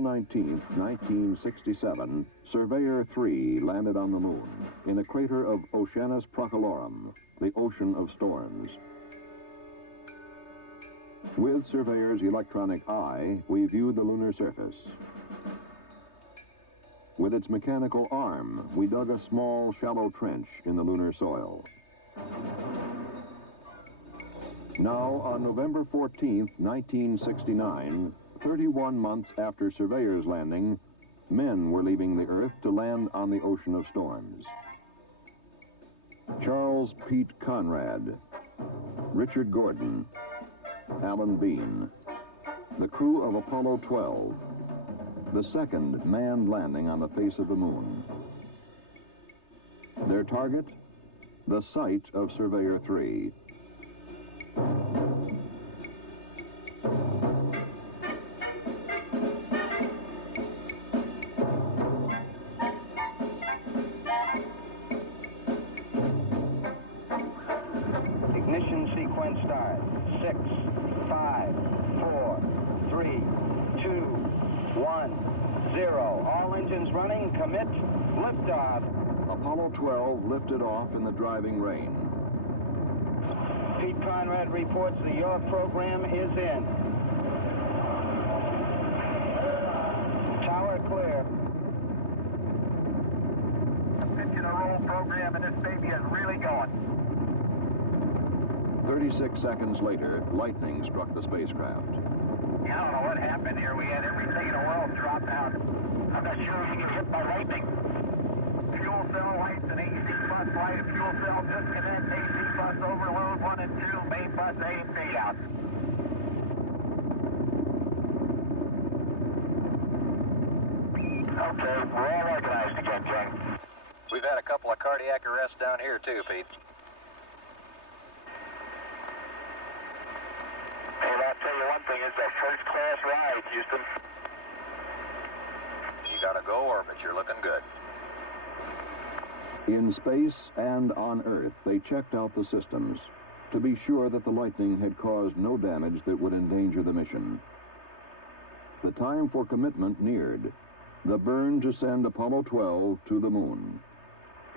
19, 1967, Surveyor 3 landed on the moon in a crater of Oceanus Procellarum, the ocean of storms. With Surveyor's electronic eye, we viewed the lunar surface. With its mechanical arm, we dug a small, shallow trench in the lunar soil. Now, on November 14, 1969, 31 months after Surveyor's landing, men were leaving the Earth to land on the ocean of storms. Charles Pete Conrad, Richard Gordon, Alan Bean, the crew of Apollo 12, the second manned landing on the face of the moon. Their target? The site of Surveyor 3. Ignition sequence start. 6, 5, 4, 3, 2, 1, 0. All engines running. Commit. Liftoff. Apollo 12 lifted off in the driving rain. Pete Conrad reports that your program is in. Tower clear. Pitching a roll program, and this baby is really going. 36 seconds later, lightning struck the spacecraft. Yeah, I don't know what happened here. We had everything in the world drop out. I'm not sure if you get hit by lightning. Fuel cell lights and AC bus light. Fuel cell disconnect. AC bus overload 1 and 2. Main bus A and B out. Okay, we're all organized again, Jim. We've had a couple of cardiac arrests down here too, Pete. Hey, I'll tell you one thing, it's a first-class ride, Houston. You got a go orbit, you're looking good. In space and on Earth, they checked out the systems to be sure that the lightning had caused no damage that would endanger the mission. The time for commitment neared. The burn to send Apollo 12 to the moon.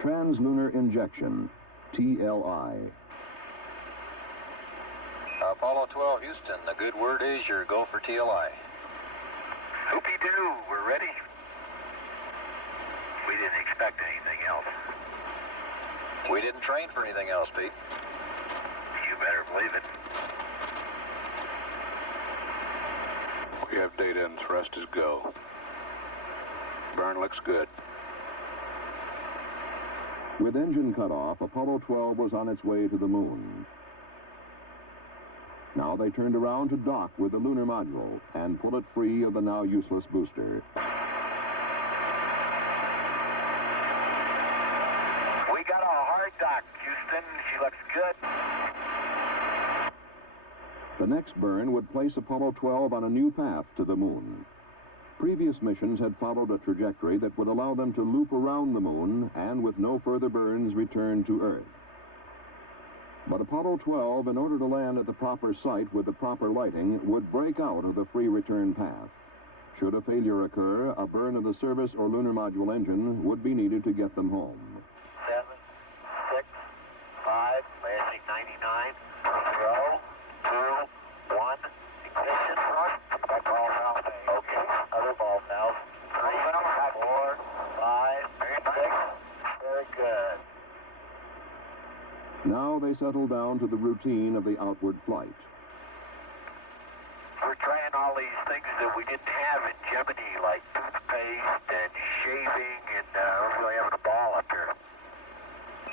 Translunar injection, TLI. Apollo 12, Houston, the good word is your go for TLI. Hoopy-doo, we're ready. We didn't expect anything else. We didn't train for anything else, Pete. You better believe it. We have data and thrust is go. Burn looks good. With engine cut off, Apollo 12 was on its way to the moon. Now they turned around to dock with the lunar module and pull it free of the now useless booster. We got a hard dock, Houston. She looks good. The next burn would place Apollo 12 on a new path to the moon. Previous missions had followed a trajectory that would allow them to loop around the moon and, with no further burns, return to Earth. But Apollo 12, in order to land at the proper site with the proper lighting, would break out of the free return path. Should a failure occur, a burn of the service or lunar module engine would be needed to get them home. 7, 6, 5, flashing 99, 0, 2, 1, ignition, thrust, back ball valve. Okay, other ball valve. 3, 4, 5, 6, very good. Now they settle down to the routine of the outward flight. We're trying all these things that we didn't have in Gemini, like toothpaste and shaving, and we're really having a ball up here.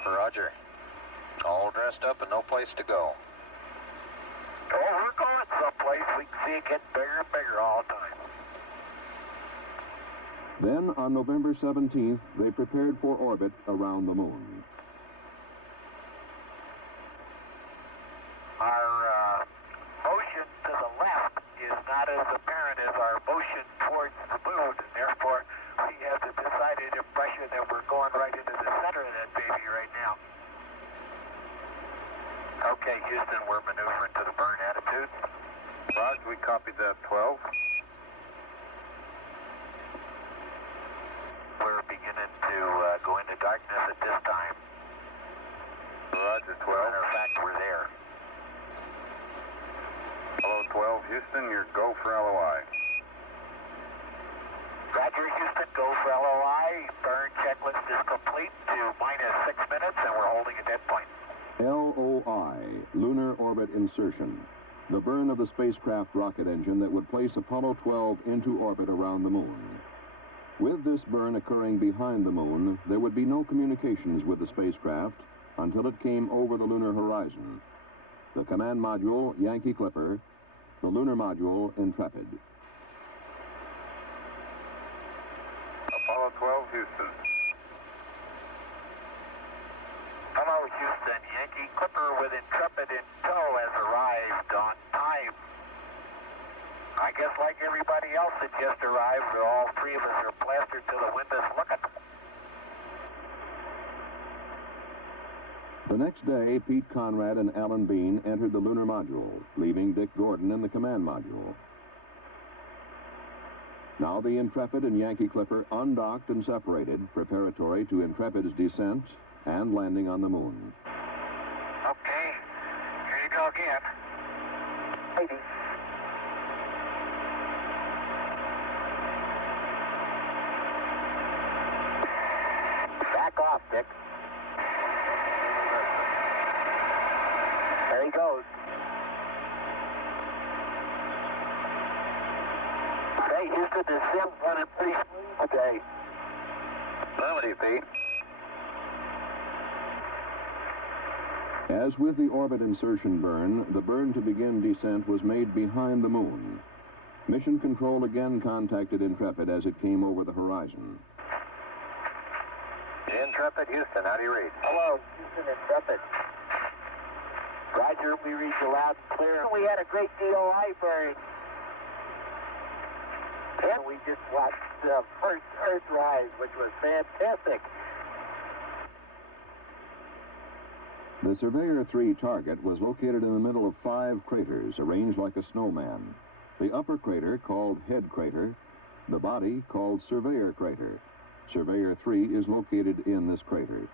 Roger. All dressed up and no place to go. Oh, we're going someplace. We can see it getting bigger and bigger all the time. Then, on November 17th, they prepared for orbit around the moon. Our motion to the left is not as apparent as our motion towards the moon, and therefore we have the decided impression that we're going right into the center of that baby right now. Okay, Houston, we're maneuvering to the burn attitude. Roger, we copied that 12. Houston, you're go for LOI. Roger, Houston, go for LOI. Burn checklist is complete to -6 minutes, and we're holding a dead point. LOI, Lunar Orbit Insertion, the burn of the spacecraft rocket engine that would place Apollo 12 into orbit around the moon. With this burn occurring behind the moon, there would be no communications with the spacecraft until it came over the lunar horizon. The command module, Yankee Clipper, the lunar module, Intrepid. Apollo 12, Houston. Hello, Houston. Yankee Clipper with Intrepid in tow has arrived on time. I guess like everybody else that just arrived, all three of us are plastered to the windows looking. The next day, Pete Conrad and Alan Bean entered the lunar module, leaving Dick Gordon in the command module. Now the Intrepid and Yankee Clipper undocked and separated, preparatory to Intrepid's descent and landing on the moon. Okay, here you go again. 80. Back off, Dick. There he goes. Hey, Houston, the sim running pretty smooth today. Affirmative, Pete. As with the orbit insertion burn, the burn to begin descent was made behind the moon. Mission Control again contacted Intrepid as it came over the horizon. Intrepid, Houston, how do you read? Hello, Houston Intrepid. Roger, we read you loud and clear. We had a great DOI burn. And we just watched the first Earthrise, which was fantastic. The Surveyor 3 target was located in the middle of 5 craters arranged like a snowman. The upper crater, called Head Crater, the body, called Surveyor Crater. Surveyor 3 is located in this crater.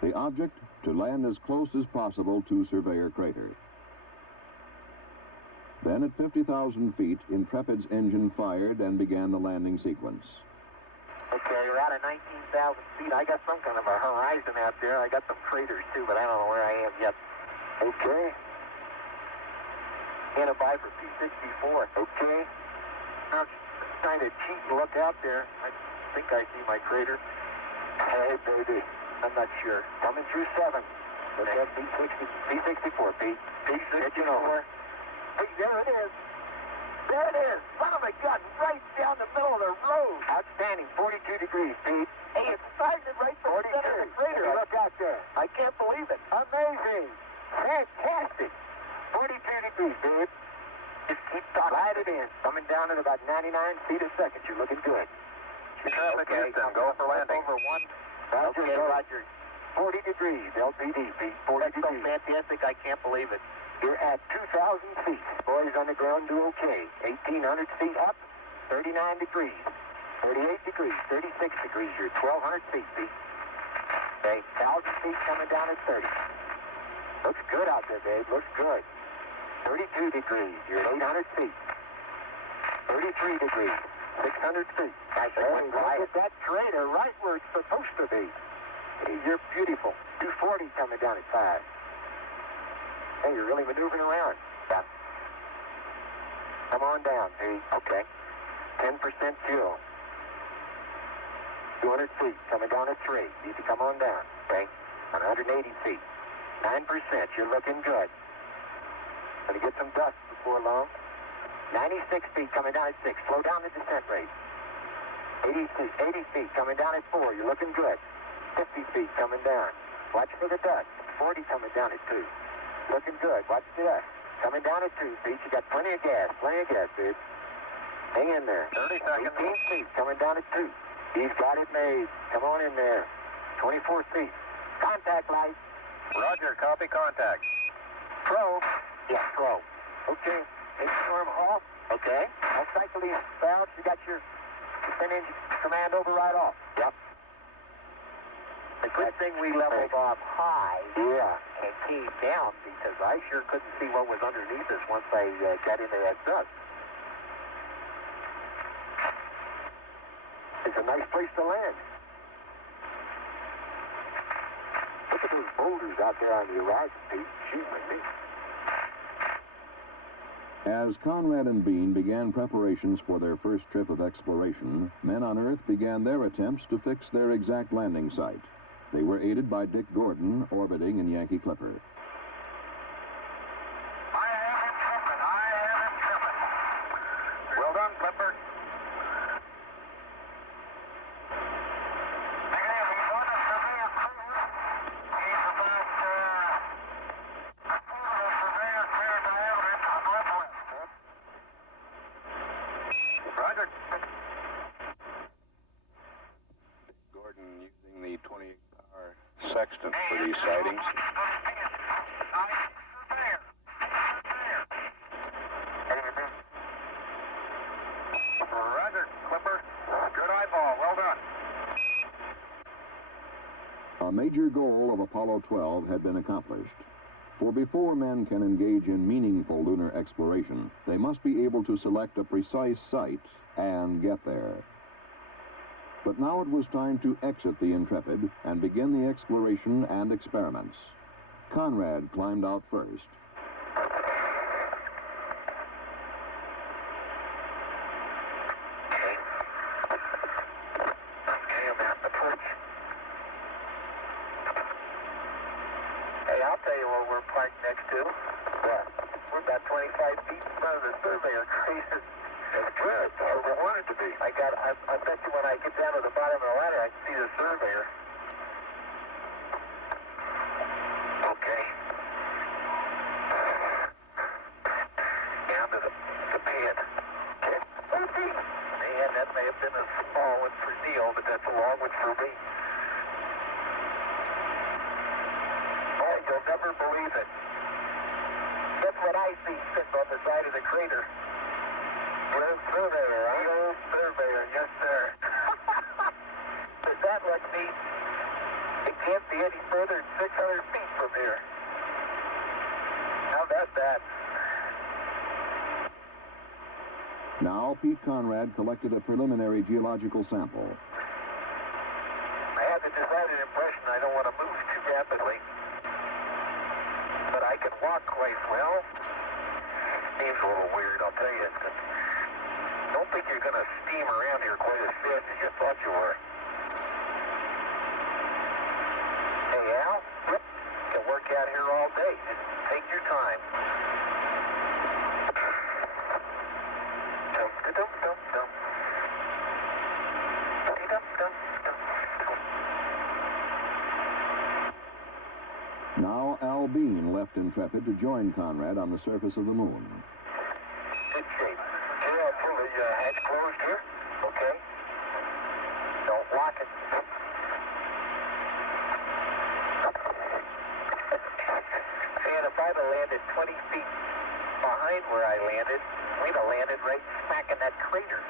The object, to land as close as possible to Surveyor Crater. Then at 50,000 feet, Intrepid's engine fired and began the landing sequence. Okay, we're out of 19,000 feet. I got some kind of a horizon out there. I got some craters too, but I don't know where I am yet. Okay. Antibody for P64. Okay. I'm trying to cheat and look out there. I think I see my crater. Hey, baby. I'm not sure. Coming through 7. Look at P64, Pete. P64. Hey, there it is. There it is. Son of a gun, right down the middle of the road. Outstanding. 42 degrees, Pete. Hey, it's started right from the center of the crater. Hey, look out there. I can't believe it. Amazing. Fantastic. 42 degrees, dude. Just keep talking. Slide it in. Coming down at about 99 feet a second. You're looking good. Intrepid, Houston, go for landing. Over 1. Roger, okay, Roger. 40 degrees, LPD, Pete. 40 degrees. So fantastic, I can't believe it. You're at 2,000 feet. Boys on the ground do okay. 1,800 feet up, 39 degrees. 38 degrees, 36 degrees. You're 1,200 feet, Pete. Okay, 1,000 feet coming down at 30. Looks good out there, babe. Looks good. 32 degrees. You're at 800 feet. 33 degrees. 600 feet. Hey, look at that crater right where it's supposed to be. Hey, you're beautiful. 240 coming down at 5. Hey, you're really maneuvering around. Yeah. Come on down, Pete. Okay. 10% fuel. 200 feet. Coming down at 3. Need to come on down. Okay. 180 feet. 9%. You're looking good. Gonna get some dust before long. 96 feet coming down at 6. Slow down the descent rate. 80 feet coming down at 4. You're looking good. 50 feet coming down. Watch for the dust. 40 coming down at 2. Looking good. Watch the dust. Coming down at 2 feet. You got plenty of gas, dude. Hang in there. 30 seconds. 18 feet coming down at 2. He's got it made. Come on in there. 24 feet. Contact light. Roger, copy contact. Pro. Yeah, pro. Okay. Storm off. Okay. I'll cycle these valves. You got your descent engine command override off. Yep. a good thing we leveled off high. Yeah. And came down, because I sure couldn't see what was underneath us once I got into that dust. It's a nice place to land. Look at those boulders out there on the horizon, Pete. Gee, me. As Conrad and Bean began preparations for their first trip of exploration, men on Earth began their attempts to fix their exact landing site. They were aided by Dick Gordon, orbiting in Yankee Clipper. Well done, Clipper. Roger. Gordon using the 28-power sextant for these sightings. Roger, Clipper. Good eyeball. Well done. A major goal of Apollo 12 had been accomplished. For before men can engage in meaningful lunar exploration, they must be able to select a precise site and get there. But now it was time to exit the Intrepid and begin the exploration and experiments. Conrad climbed out first. Hey, I'll tell you what we're parked next to. What? We're about 25 feet in front of the surveyor crater. That's good. That's where we want it to be. I bet you when I get down to the bottom of the ladder, I can see the surveyor. Okay. Down to the pad. Okay. Man, that may have been a small one for Neil, but that's a long one for me. You'll never believe it. That's what I see sitting on the side of the crater. The old surveyor, huh? The old surveyor, yes, sir. Does that look neat? It can't be any further than 600 feet from here. How about that? Now, Pete Conrad collected a preliminary geological sample. I have the decided impression I don't want to move too rapidly. But I can walk quite well. Seems a little weird, I'll tell you. Don't think you're going to steam around here quite as fast as you thought you were. Hey, Al, you can work out here all day. Just take your time. Dum-da-dum-dum-dum. Dum-dum-dum-dum. Now, Al Bean left Intrepid to join Conrad on the surface of the moon. Good shape. Pull the hatch closed here. Okay. Don't lock it. And if I'd have landed 20 feet behind where I landed, we'd have landed right smack in that crater.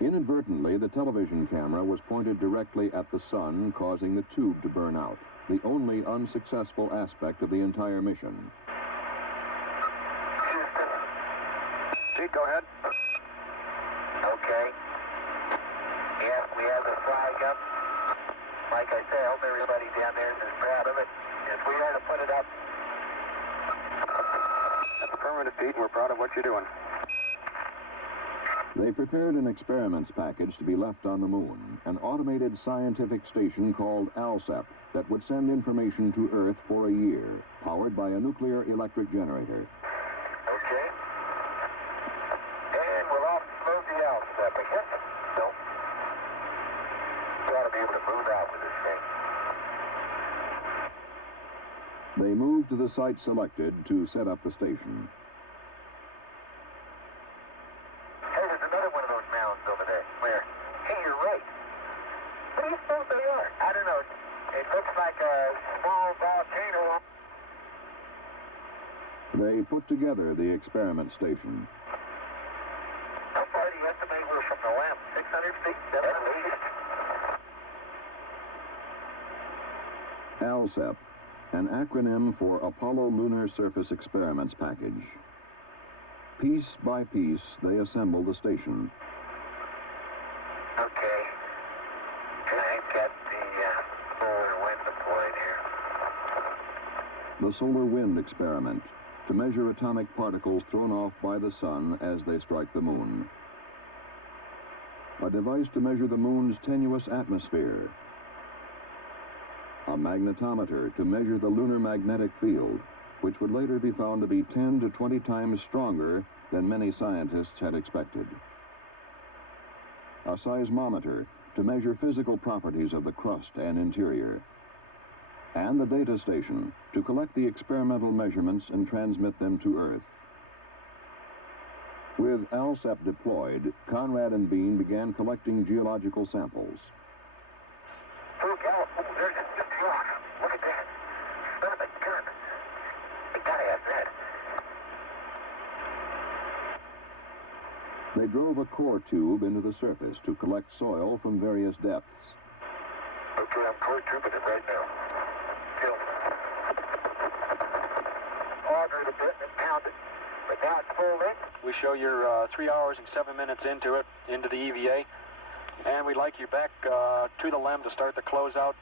Inadvertently, the television camera was pointed directly at the sun, causing the tube to burn out, the only unsuccessful aspect of the entire mission. Pete, go ahead. Okay. Yeah, we have the flag up. Like I say, I hope everybody down there is proud of it. Yes, we are to put it up. That's affirmative, Pete. We're proud of what you're doing. They prepared an experiments package to be left on the moon, an automated scientific station called ALSEP that would send information to Earth for a year, powered by a nuclear electric generator. Okay. And we'll offload the ALSEP again. Nope. We ought to be able to move out with this thing. They moved to the site selected to set up the station. They put together the experiment station. How far do you estimate we're from the lamp? 600 feet? 700 feet? ALSEP, an acronym for Apollo Lunar Surface Experiments Package. Piece by piece, they assembled the station. Okay. I got the solar wind deployed here. The solar wind experiment, to measure atomic particles thrown off by the sun as they strike the moon. A device to measure the moon's tenuous atmosphere. A magnetometer to measure the lunar magnetic field, which would later be found to be 10 to 20 times stronger than many scientists had expected. A seismometer to measure physical properties of the crust and interior. And the data station to collect the experimental measurements and transmit them to Earth. With ALSEP deployed, Conrad and Bean began collecting geological samples. There's just a rock. Look at that. Son of a gun. I gotta have that. They drove a core tube into the surface to collect soil from various depths. Okay, I'm core tubing it right now. Kill. Auger it a bit and pound it. But now it's full length. We show you're 3 hours and 7 minutes into it, into the EVA. And we'd like you back to the LEM to start the closeout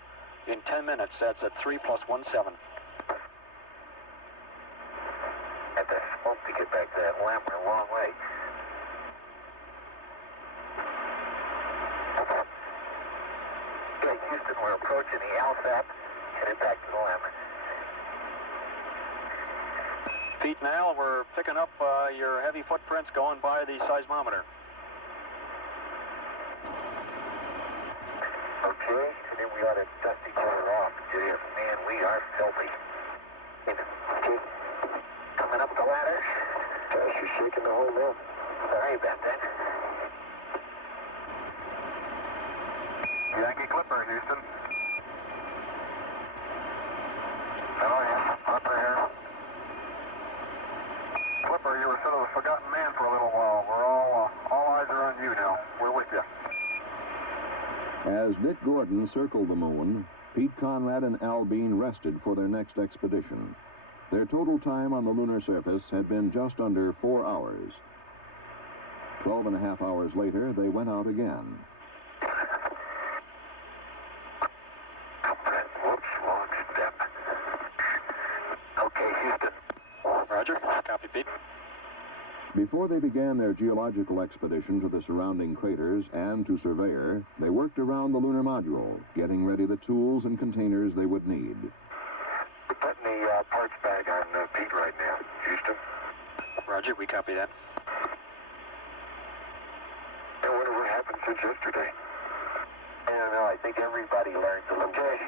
in 10 minutes. That's at 3 + 1 7. Had to smoke to get back to that LEM. We're a long way. Okay, Houston, we're approaching the ALSEP. Headed back to the LEM. Pete and Al, we're picking up your heavy footprints going by the seismometer. Okay, and then we ought to dust each other off. Man, we are filthy. Okay, coming up the ladder. Gosh, you're shaking the whole room. Sorry about that. Yankee Clipper, Houston. Oh, yeah, Clipper here. Clipper, you were sort of a forgotten man for a little while. We're all eyes are on you now. We're with you. As Dick Gordon circled the moon, Pete Conrad and Al Bean rested for their next expedition. Their total time on the lunar surface had been just under 4 hours. 12.5 hours later, they went out again. Whoops, wrong step. Okay, Houston. Roger. Copy, Pete. Before they began their geological expedition to the surrounding craters and to Surveyor, they worked around the lunar module, getting ready the tools and containers they would need. We're putting the parts bag on Pete right now. Houston. Roger, we copy that. I wonder what happened since yesterday. I don't know. I think everybody learned a little bit.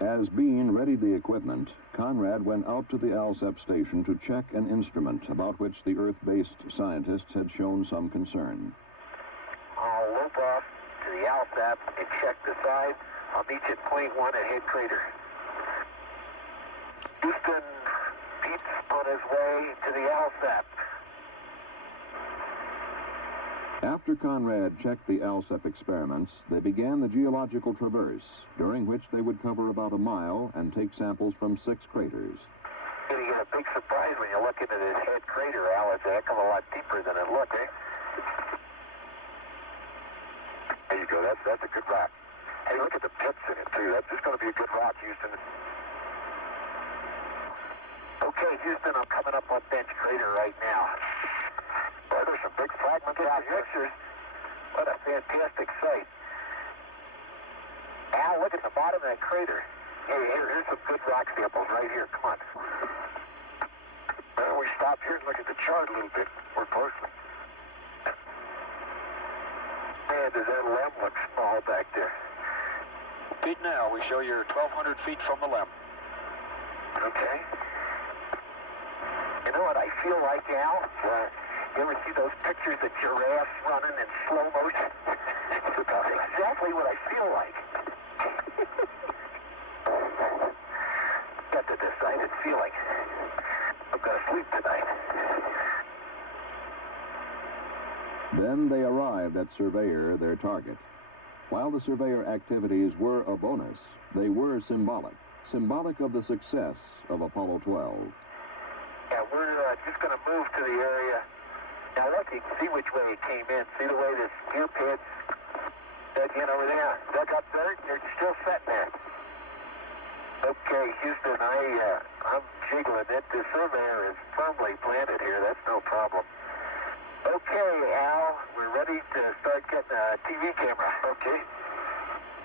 As Bean readied the equipment, Conrad went out to the ALSEP station to check an instrument about which the Earth-based scientists had shown some concern. I'll loop off to the ALSEP and check the side. I'll meet you at point 1 at head crater. Houston, Pete's on his way to the ALSEP. After Conrad checked the ALSEP experiments, they began the geological traverse, during which they would cover about a mile and take samples from 6 craters. You're going to get a big surprise when you look into this head crater, Al. It's a heck of a lot deeper than it looked, eh? There you go. That's a good rock. Hey, look at the pits in it, too. That's just going to be a good rock, Houston. Okay, Houston, I'm coming up on Bench Crater right now. Boy, there's some big fragments out here. What a fantastic sight. Al, look at the bottom of that crater. Here's some good rock samples right here. Come on. Well, we stop here and look at the chart a little bit more closely. Man, does that LEM look small back there? Pete and Al, we show you're 1,200 feet from the LEM. Okay. You know what I feel like, Al? You ever see those pictures of giraffes running in slow motion? That's exactly what I feel like. Got the decided feeling I'm going to sleep tonight. Then they arrived at Surveyor, their target. While the surveyor activities were a bonus, they were symbolic of the success of Apollo 12. Yeah, we're just going to move to the area. Now look, you can see which way it came in. See the way this gear pit's dug in over there? Dug up dirt, and you're still sitting there. Okay, Houston, I'm jiggling it. The surveyor is firmly planted here. That's no problem. Okay, Al, we're ready to start getting a TV camera. Okay.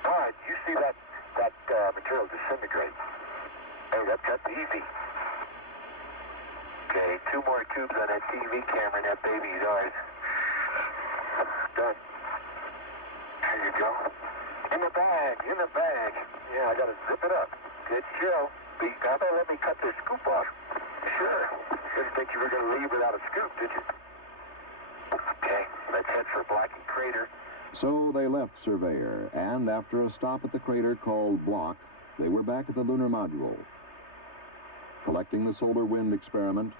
All right, you see that material disintegrate. Hey, that's easy. Okay, 2 more tubes on that TV camera, and that baby's ours. Done. There you go. In the bag. Yeah, I gotta zip it up. Good show. How about let me cut this scoop off? Sure. Didn't think you were gonna leave without a scoop, did you? Okay, let's head for Blackie Crater. So they left Surveyor, and after a stop at the crater called Block, they were back at the lunar module, collecting the solar wind experiment,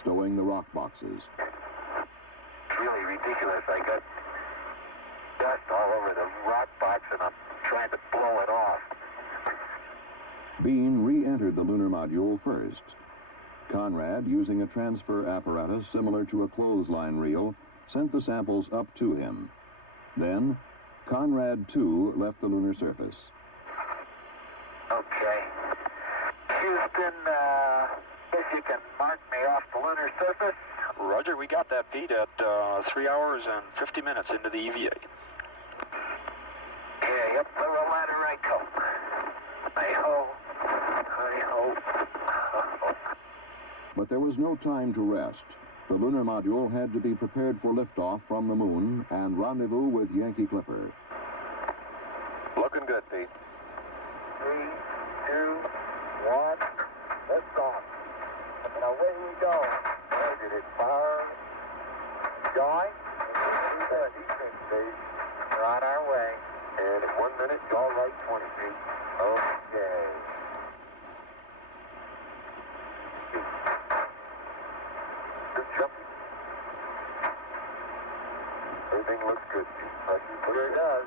stowing the rock boxes. It's really ridiculous. I got dust all over the rock box, and I'm trying to blow it off. Bean re-entered the lunar module first. Conrad, using a transfer apparatus similar to a clothesline reel, sent the samples up to him. Then, Conrad, too, left the lunar surface. Okay. Houston, if you can mark me off the lunar surface. Roger, we got that, Pete, at 3 hours and 50 minutes into the EVA. Yeah, yep, the ladder right go. Hi-ho. But there was no time to rest. The lunar module had to be prepared for liftoff from the moon and rendezvous with Yankee Clipper. Looking good, Pete. 3, 2, 1, lift off. And away we go. Where did it fire? Going? There, these things, Dave. We're on our way. And in 1 minute, all right, 20 feet. Okay. Good jumping. Everything looks good. Sure does.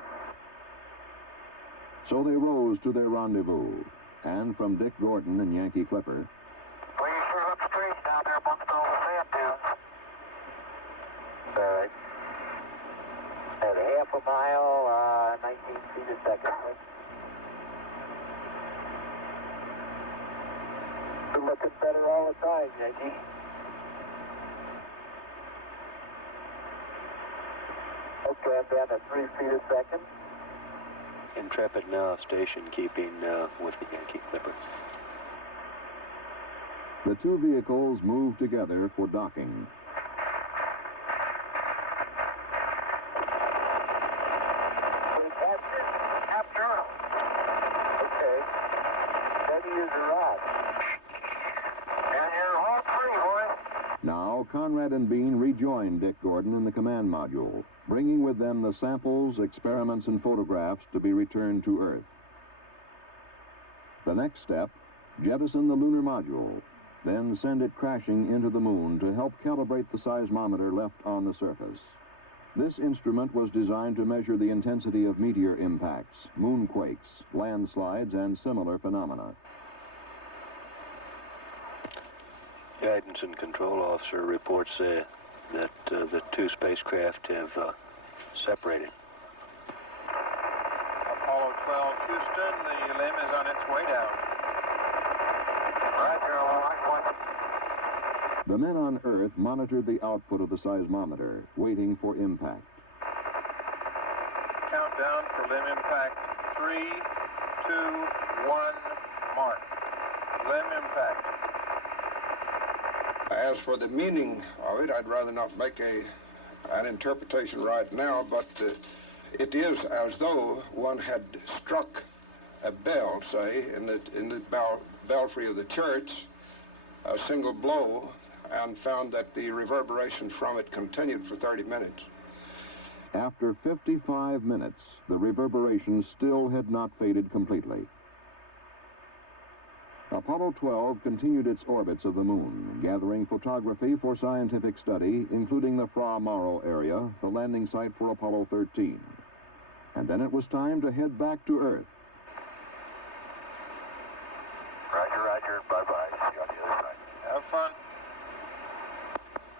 So they rose to their rendezvous, and from Dick Gordon and Yankee Clipper, Well, you sure look strange down there amongst all the sand dunes. All right. At half a mile, 19 feet a second. You're looking better all the time, Yankee. Okay, I'm down to 3 feet a second. Intrepid now station keeping with the Yankee Clipper. the two vehicles moved together for docking. Now, Conrad and Bean rejoined Dick Gordon in the command module, bringing with them the samples, experiments, and photographs to be returned to Earth. The next step, jettison the lunar module, then send it crashing into the moon to help calibrate the seismometer left on the surface. This instrument was designed to measure the intensity of meteor impacts, moonquakes, landslides, and similar phenomena. Guidance and Control Officer reports that the two spacecraft have separated. Apollo 12, Houston, the limb is on its way down. The men on Earth monitored the output of the seismometer, waiting for impact. Countdown for limb impact. 3, 2, 1, mark. Limb impact. As for the meaning of it, I'd rather not make an interpretation right now, but it is as though one had struck a bell, say, in the belfry of the church, a single blow, and found that the reverberation from it continued for 30 minutes. After 55 minutes, the reverberation still had not faded completely. Apollo 12 continued its orbits of the moon, gathering photography for scientific study, including the Fra Mauro area, the landing site for Apollo 13. And then it was time to head back to Earth. Roger, roger. Bye-bye. See you on the other side. Have fun.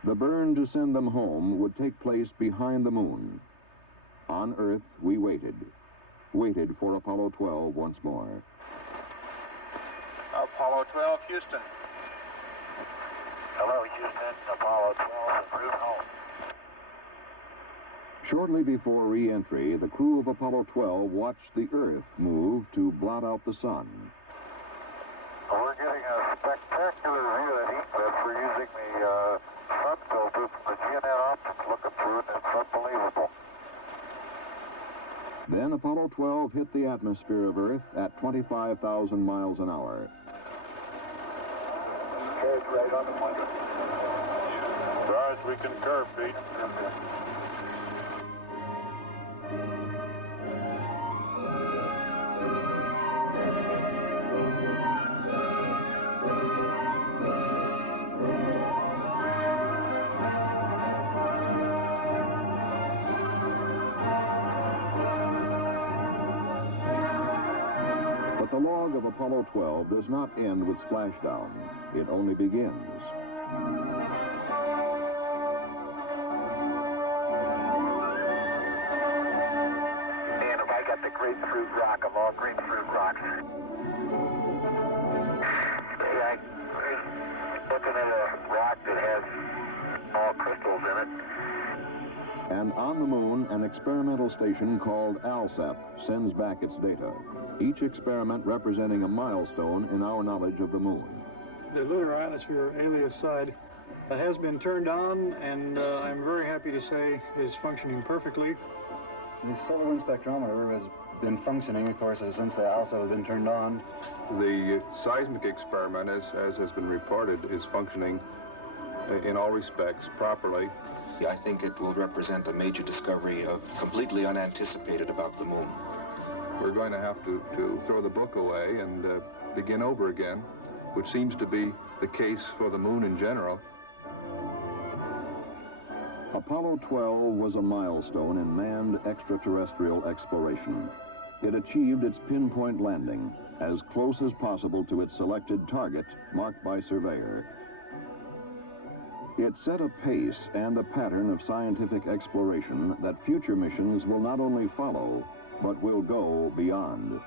The burn to send them home would take place behind the moon. On Earth, we waited for Apollo 12 once more. Apollo 12, Houston. Hello, Houston. Apollo 12 en route home. Shortly before re-entry, the crew of Apollo 12 watched the Earth move to blot out the sun. We're getting a spectacular view of that heat gas. We're using the sun filter from the GNN optics looking through it. It's unbelievable. Then Apollo 12 hit the atmosphere of Earth at 25,000 miles an hour. Carriage right on the point. Sarge, we concur, Pete. But the log of Apollo 12 does not end with splashdown. It only begins. And if I got the grapefruit rock of all grapefruit rocks. Hey, I'm looking at a rock that has all crystals in it. And on the moon, an experimental station called ALSAP sends back its data. Each experiment representing a milestone in our knowledge of the moon. The lunar atmosphere alias side has been turned on, and I'm very happy to say is functioning perfectly. The solar wind spectrometer has been functioning, of course, since they also have been turned on. The seismic experiment, as has been reported, is functioning in all respects properly. I think it will represent a major discovery of completely unanticipated about the moon. We're going to have to throw the book away and begin over again, which seems to be the case for the moon in general. Apollo 12 was a milestone in manned extraterrestrial exploration. It achieved its pinpoint landing, as close as possible to its selected target, marked by Surveyor. It set a pace and a pattern of scientific exploration that future missions will not only follow, but will go beyond.